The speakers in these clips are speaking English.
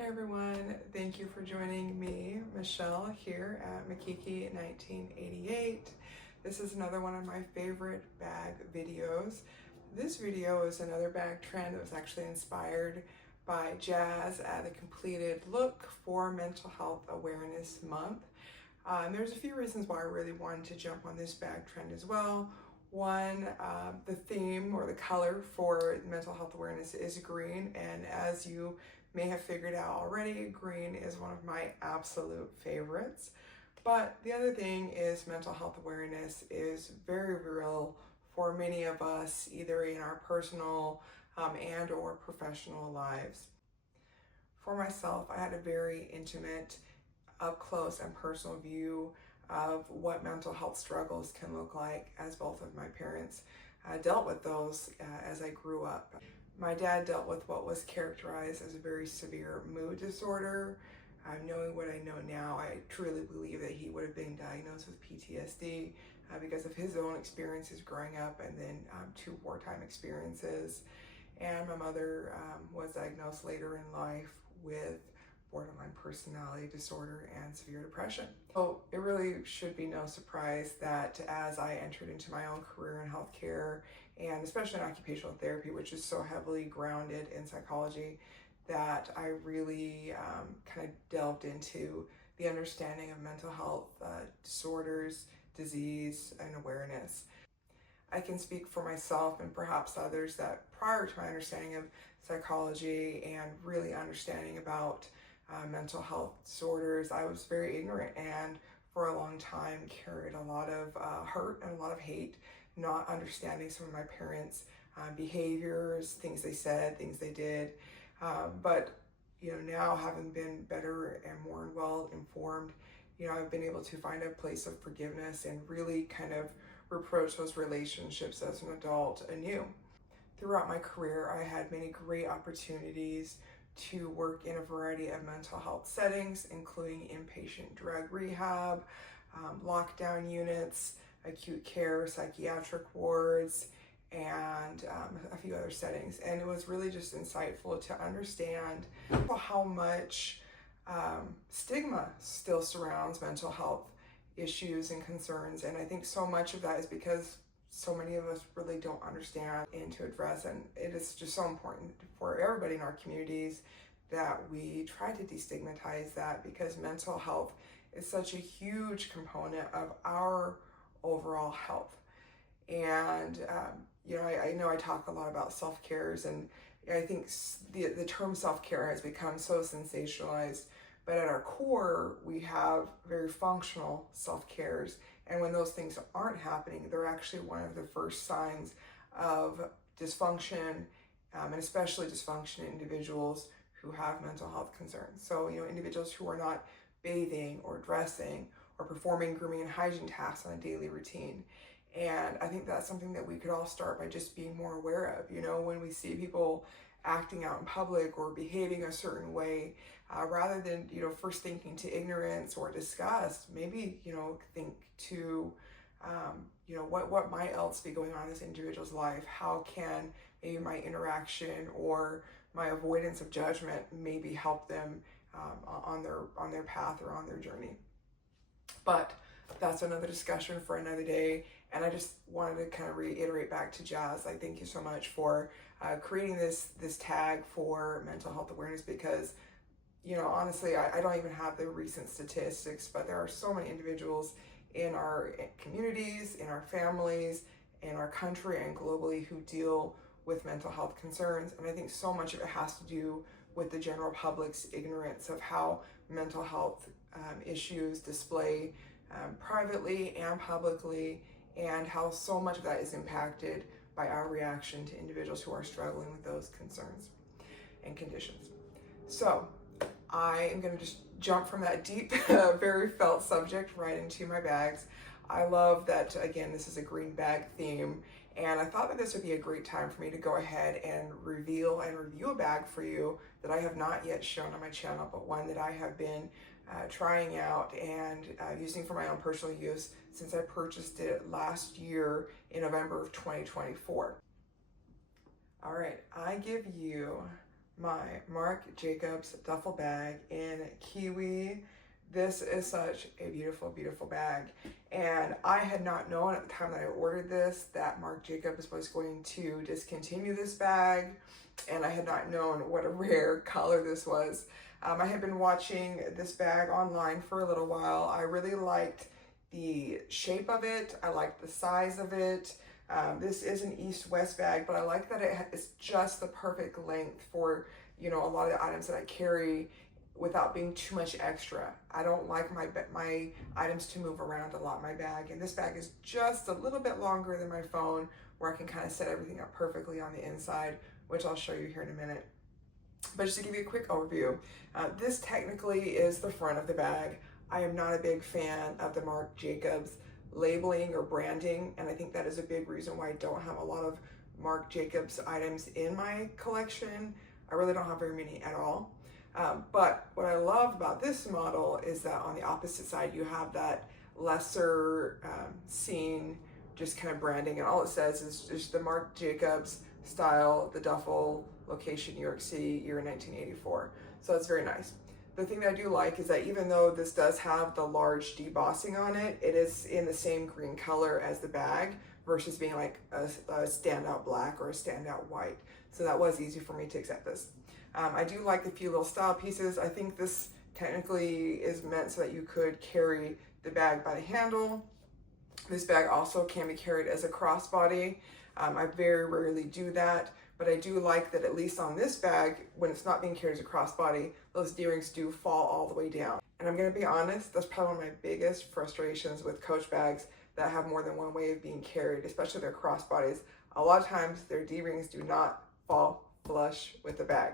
Hey everyone, thank you for joining me, Michelle, here at Makiki 1988. This is another one of my favorite bag videos. This video is another bag trend that was actually inspired by Jazz at the completed look for Mental Health Awareness Month. There's a few reasons why I really wanted to jump on this bag trend as well. One, the theme or the color for mental health awareness is green, and as you may have figured out already, green is one of my absolute favorites. But the other thing is mental health awareness is very real for many of us, either in our personal and or professional lives. For myself, I had a very intimate, up close and personal view of what mental health struggles can look like, as both of my parents dealt with those as I grew up. My dad dealt with what was characterized as a very severe mood disorder. Knowing what I know now, I truly believe that he would have been diagnosed with PTSD because of his own experiences growing up and then two wartime experiences. And my mother was diagnosed later in life with borderline personality disorder and severe depression. So it really should be no surprise that as I entered into my own career in healthcare and especially in occupational therapy, which is so heavily grounded in psychology, that I really kind of delved into the understanding of mental health disorders, disease, and awareness. I can speak for myself and perhaps others that prior to my understanding of psychology and really understanding about mental health disorders, I was very ignorant and for a long time carried a lot of hurt and a lot of hate, not understanding some of my parents' behaviors, things they said, things they did. But now having been better and more well informed, I've been able to find a place of forgiveness and really kind of approach those relationships as an adult anew. Throughout my career, I had many great opportunities to work in a variety of mental health settings, including inpatient drug rehab, lockdown units, acute care, psychiatric wards, and a few other settings. And it was really just insightful to understand how much stigma still surrounds mental health issues and concerns. And I think so much of that is because so many of us really don't understand and to address, and it is just so important for everybody in our communities that we try to destigmatize that, because mental health is such a huge component of our overall health. And I know I talk a lot about self-cares, and I think the term self-care has become so sensationalized, but at our core we have very functional self-cares. And when those things aren't happening, they're actually one of the first signs of dysfunction, and especially dysfunction in individuals who have mental health concerns. So, individuals who are not bathing or dressing or performing grooming and hygiene tasks on a daily routine. And I think that's something that we could all start by just being more aware of. When we see people acting out in public or behaving a certain way, rather than first thinking to ignorance or disgust, maybe think to what might else be going on in this individual's life. How can maybe my interaction or my avoidance of judgment maybe help them on their path or on their journey. But that's another discussion for another day. And I just wanted to kind of reiterate back to Jazz. I thank you so much for creating this tag for mental health awareness, because honestly, I don't even have the recent statistics, but there are so many individuals in our communities, in our families, in our country and globally who deal with mental health concerns. And I think so much of it has to do with the general public's ignorance of how mental health issues display privately and publicly, and how so much of that is impacted by our reaction to individuals who are struggling with those concerns and conditions. So I am going to just jump from that deep, very felt subject right into my bags. I love that, again, this is a green bag theme, and I thought that this would be a great time for me to go ahead and reveal and review a bag for you that I have not yet shown on my channel, but one that I have been trying out and using for my own personal use since I purchased it last year in November of 2024. All right, I give you my Marc Jacobs duffel bag in kiwi. This is such a beautiful, beautiful bag. And I had not known at the time that I ordered this that Marc Jacobs was going to discontinue this bag. And I had not known what a rare color this was. I had been watching this bag online for a little while. I really liked the shape of it. I liked the size of it. This is an east-west bag, but I like that it's just the perfect length for, you know, a lot of the items that I carry without being too much extra. I don't like my items to move around a lot in my bag, and this bag is just a little bit longer than my phone, where I can kind of set everything up perfectly on the inside, which I'll show you here in a minute. But just to give you a quick overview, this technically is the front of the bag. I am not a big fan of the Marc Jacobs labeling or branding, and I think that is a big reason why I don't have a lot of Marc Jacobs items in my collection. I really don't have very many at all. But what I love about this model is that on the opposite side, you have that lesser seen just kind of branding, and all it says is just the Marc Jacobs style, the duffel, location, New York City, year 1984. So that's very nice. The thing that I do like is that even though this does have the large debossing on it, it is in the same green color as the bag versus being like a standout black or a standout white. So that was easy for me to accept this. I do like the few little style pieces. I think this technically is meant so that you could carry the bag by the handle. This bag also can be carried as a crossbody. I very rarely do that, but I do like that at least on this bag, when it's not being carried as a crossbody, those D-rings do fall all the way down. And I'm gonna be honest, that's probably one of my biggest frustrations with Coach bags that have more than one way of being carried, especially their crossbodies. A lot of times their D-rings do not fall flush with the bag.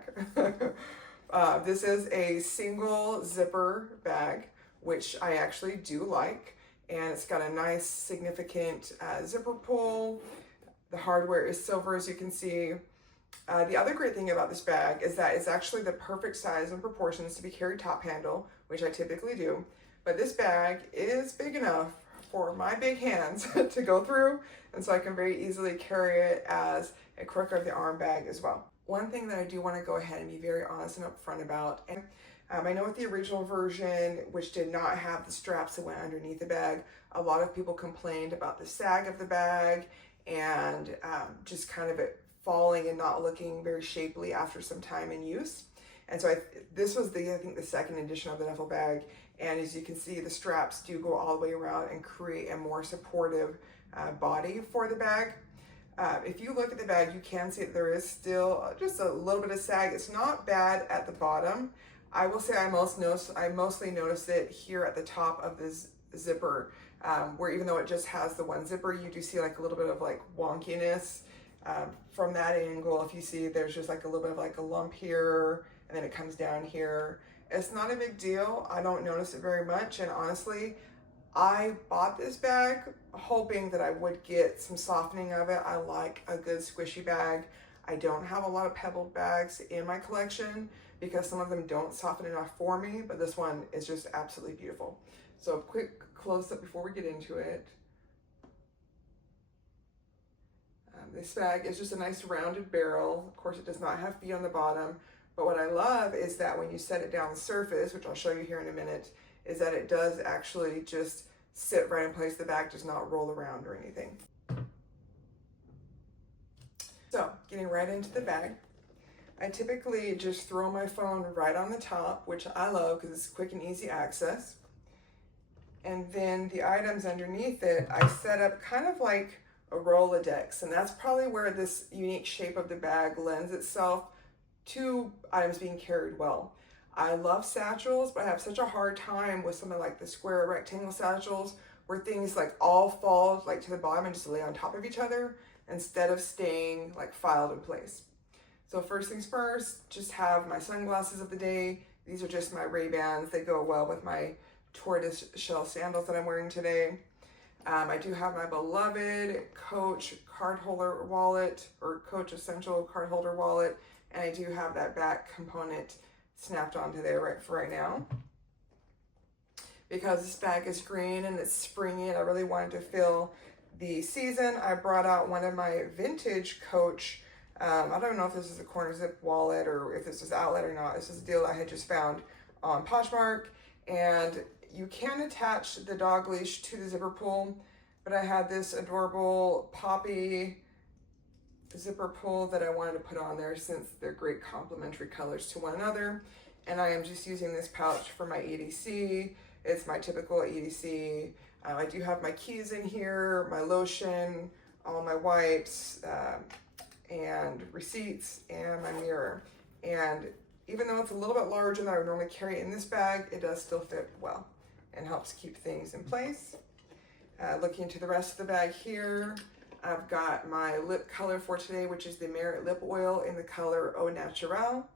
This is a single zipper bag, which I actually do like, and it's got a nice significant zipper pull. The hardware is silver, as you can see. The other great thing about this bag is that it's actually the perfect size and proportions to be carried top handle, which I typically do. But this bag is big enough for my big hands to go through, and so I can very easily carry it as a crook of the arm bag as well. One thing that I do want to go ahead and be very honest and upfront about, and I know with the original version, which did not have the straps that went underneath the bag, a lot of people complained about the sag of the bag and just kind of it falling and not looking very shapely after some time in use. And so this was I think the second edition of the duffel bag, and as you can see, the straps do go all the way around and create a more supportive body for the bag. If you look at the bag, you can see that there is still just a little bit of sag. It's not bad at the bottom. I will say I mostly notice it here at the top of this zipper, where even though it just has the one zipper, you do see like a little bit of like wonkiness from that angle. If you see, there's just like a little bit of like a lump here, and then it comes down here. It's not a big deal. I don't notice it very much, and honestly, I bought this bag hoping that I would get some softening of it. I like a good squishy bag. I don't have a lot of pebbled bags in my collection because some of them don't soften enough for me, but this one is just absolutely beautiful. So quick close up before we get into it. This bag is just a nice rounded barrel. Of course, it does not have feet on the bottom, but what I love is that when you set it down the surface, which I'll show you here in a minute, is that it does actually just sit right in place. The bag does not roll around or anything. So getting right into the bag, I typically just throw my phone right on the top, which I love because it's quick and easy access. And then the items underneath it, I set up kind of like a Rolodex, and that's probably where this unique shape of the bag lends itself to items being carried well. I love satchels, but I have such a hard time with something like the square rectangle satchels where things like all fall like to the bottom and just lay on top of each other instead of staying like filed in place. So first things first, just have my sunglasses of the day. These are just my Ray-Bans. They go well with my tortoise shell sandals that I'm wearing today. I do have my beloved Coach card holder wallet, or Coach Essential card holder wallet, and I do have that back component snapped onto there right now. Because this bag is green and it's springy and I really wanted to feel the season, I brought out one of my vintage Coach I don't even know if this is a corner zip wallet or if this is outlet or not. This is a deal I had just found on Poshmark, and you can attach the dog leash to the zipper pull, but I had this adorable poppy zipper pull that I wanted to put on there since they're great complementary colors to one another. And I am just using this pouch for my EDC. It's my typical EDC. I do have my keys in here, my lotion, all my wipes, and receipts, and my mirror. And even though it's a little bit larger than I would normally carry in this bag, it does still fit well and helps keep things in place. Looking into the rest of the bag here, I've got my lip color for today, which is the Merit Lip Oil in the color Au Naturel.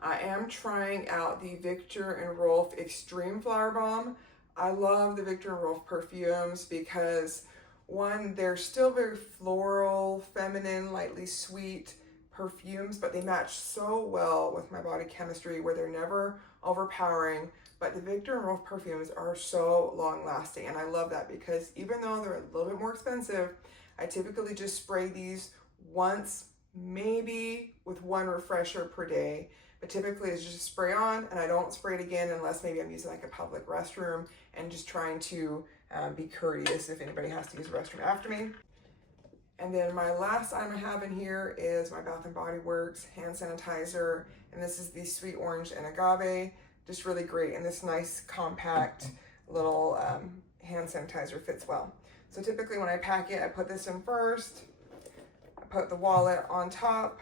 I am trying out the Viktor and Rolf Extreme Flower Bomb. I love the Viktor and Rolf perfumes because, one, they're still very floral, feminine, lightly sweet perfumes, but they match so well with my body chemistry where they're never overpowering. But the Viktor and Rolf perfumes are so long lasting, and I love that because even though they're a little bit more expensive, I typically just spray these once, maybe with one refresher per day. But typically it's just spray on, and I don't spray it again unless maybe I'm using like a public restroom and just trying to be courteous if anybody has to use the restroom after me. And then my last item I have in here is my Bath & Body Works hand sanitizer, and this is the Sweet Orange and Agave. Just really great, and this nice compact little hand sanitizer fits well. So typically when I pack it, I put this in first, I put the wallet on top,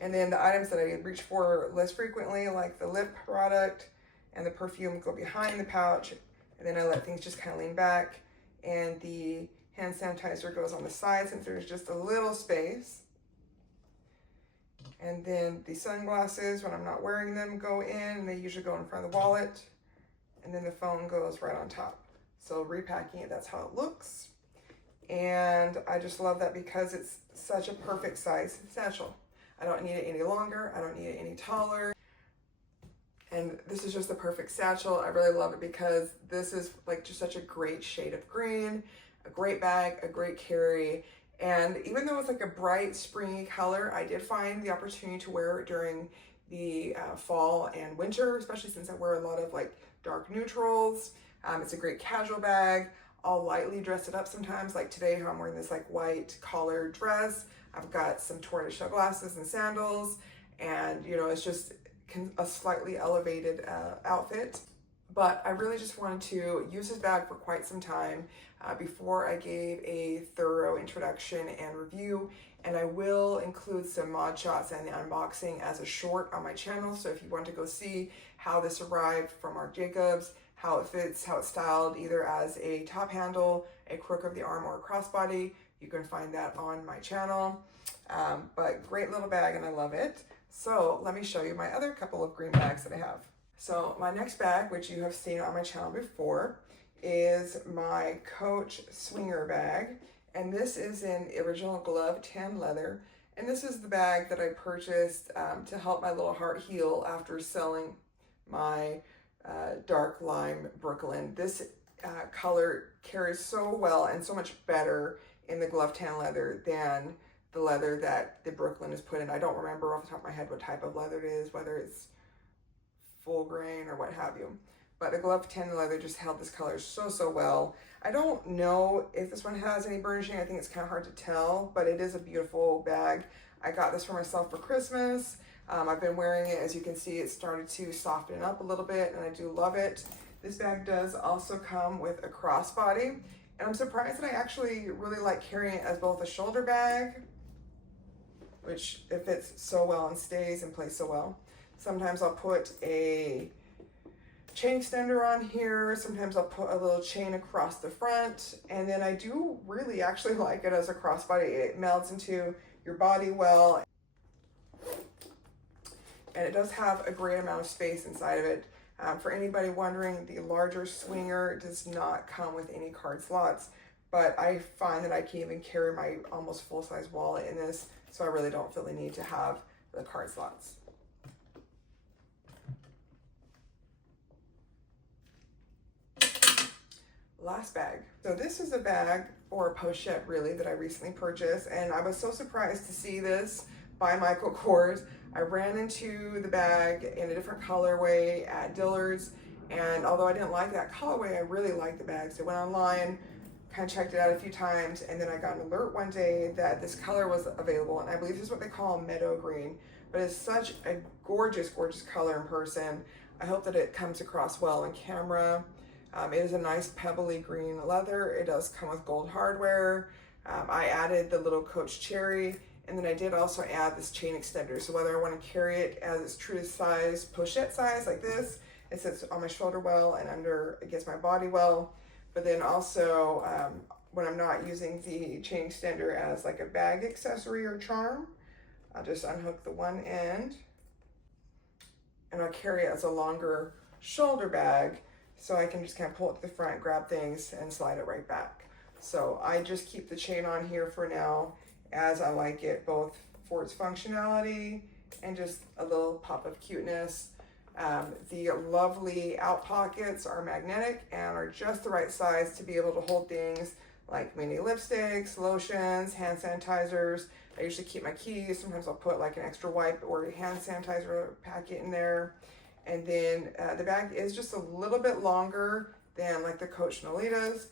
and then the items that I reach for less frequently, like the lip product and the perfume, go behind the pouch, and then I let things just kind of lean back, and the hand sanitizer goes on the side since there's just a little space. And then the sunglasses, when I'm not wearing them, go in, and they usually go in front of the wallet, and then the phone goes right on top. So repacking it, that's how it looks. And I just love that because it's such a perfect size satchel. I don't need it any longer, I don't need it any taller. And this is just the perfect satchel. I really love it because this is like just such a great shade of green, a great bag, a great carry. And even though it's like a bright springy color, I did find the opportunity to wear it during the fall and winter, especially since I wear a lot of like dark neutrals. It's a great casual bag. I'll lightly dress it up sometimes, like today how I'm wearing this like white collared dress. I've got some tortoiseshell glasses and sandals, and you know, it's just a slightly elevated outfit. But I really just wanted to use this bag for quite some time before I gave a thorough introduction and review. And I will include some mod shots and the unboxing as a short on my channel. So if you want to go see how this arrived from Marc Jacobs, how it fits, how it's styled either as a top handle, a crook of the arm, or a crossbody, you can find that on my channel. But great little bag, and I love it. So let me show you my other couple of green bags that I have. So my next bag, which you have seen on my channel before, is my Coach Swinger bag. And this is in original glove tan leather. And this is the bag that I purchased to help my little heart heal after selling my dark lime Brooklyn. This color carries so well and so much better in the glove tan leather than the leather that the Brooklyn is put in. I don't remember off the top of my head what type of leather it is, whether it's full grain or what have you. But the glove tan leather just held this color so well. I don't know if this one has any burnishing. I think it's kind of hard to tell, but it is a beautiful bag. I got this for myself for Christmas. I've been wearing it. As you can see, it started to soften up a little bit, and I do love it. This bag does also come with a crossbody, and I'm surprised that I actually really like carrying it as both a shoulder bag, which it fits so well and stays in place so well. Sometimes I'll put a chain extender on here. Sometimes I'll put a little chain across the front. And then I do really actually like it as a crossbody. It melds into your body well. And it does have a great amount of space inside of it. For anybody wondering, the larger Swinger does not come with any card slots, but I find that I can even carry my almost full-size wallet in this, so I really don't feel the need to have the card slots. last bag. So this is a bag, or a pochette really, that I recently purchased, and I was so surprised to see this by Michael Kors. I ran into the bag in a different colorway at Dillard's, and although I didn't like that colorway, I really liked the bag. So I went online, kind of checked it out a few times, and then I got an alert one day that this color was available, and I believe this is what they call meadow green, but it's such a gorgeous, gorgeous color in person. I hope that it comes across well on camera. It is a nice pebbly green leather. It does come with gold hardware. I added the little Coach cherry, and then I did also add this chain extender. So whether I want to carry it as its true size, pochette size like this, it sits on my shoulder well and under against my body well. But then also when I'm not using the chain extender as like a bag accessory or charm, I'll just unhook the one end and I'll carry it as a longer shoulder bag, so I can just kind of pull it to the front, grab things, and slide it right back. So I just keep the chain on here for now, as I like it, both for its functionality and just a little pop of cuteness. The lovely out pockets are magnetic and are just the right size to be able to hold things like mini lipsticks, lotions, hand sanitizers. I usually keep my keys. Sometimes I'll put like an extra wipe or hand sanitizer packet in there. And then the bag is just a little bit longer than like the Coach Nolitas.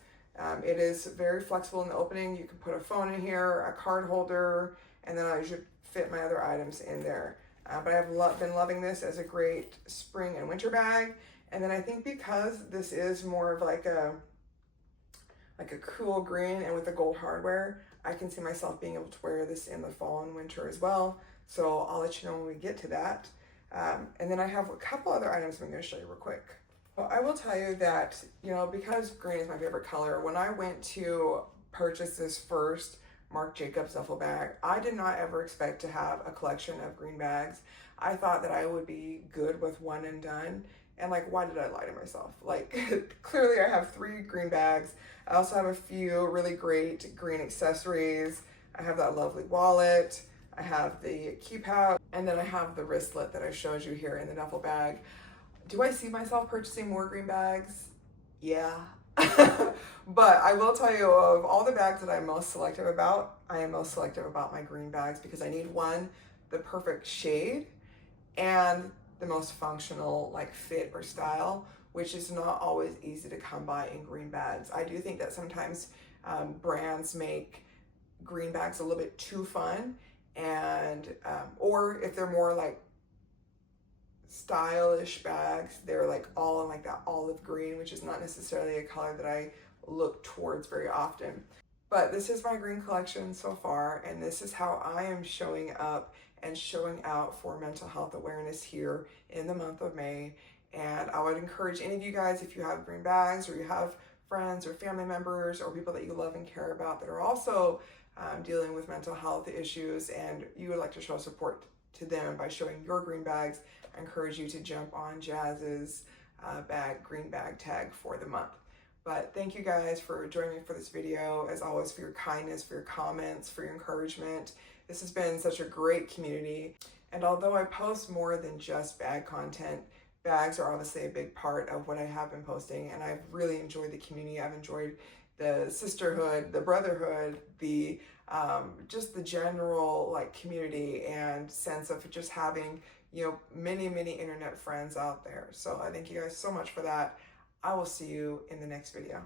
It is very flexible in the opening. You can put a phone in here, a card holder, and then I usually fit my other items in there. But I've been loving this as a great spring and winter bag. And then I think because this is more of like a cool green and with the gold hardware, I can see myself being able to wear this in the fall and winter as well. So I'll let you know when we get to that. And then I have a couple other items I'm going to show you real quick. Well, I will tell you that, because green is my favorite color, when I went to purchase this first Marc Jacobs duffel bag, I did not ever expect to have a collection of green bags. I thought that I would be good with one and done. And why did I lie to myself? Clearly I have 3 green bags. I also have a few really great green accessories. I have that lovely wallet. I have the key pouch, and then I have the wristlet that I showed you here in the duffel bag. Do I see myself purchasing more green bags? Yeah. But I will tell you, of all the bags that I'm most selective about, I am most selective about my green bags because I need one, the perfect shade, and the most functional fit or style, which is not always easy to come by in green bags. I do think that sometimes brands make green bags a little bit too fun, and or if they're more stylish bags, they're all in that olive green, which is not necessarily a color that I look towards very often. But this is my green collection so far, and this is how I am showing up and showing out for mental health awareness here in the month of May. And I would encourage any of you guys, if you have green bags or you have friends or family members or people that you love and care about that are also dealing with mental health issues, and you would like to show support to them by showing your green bags, I encourage you to jump on Jazz's green bag tag for the month. But thank you guys for joining me for this video. As always, for your kindness, for your comments, for your encouragement. This has been such a great community. And although I post more than just bag content, bags are obviously a big part of what I have been posting, and I've really enjoyed the community. I've enjoyed the sisterhood, the brotherhood, the just the general community and sense of just having many internet friends out there. So I thank you guys so much for that. I will see you in the next video.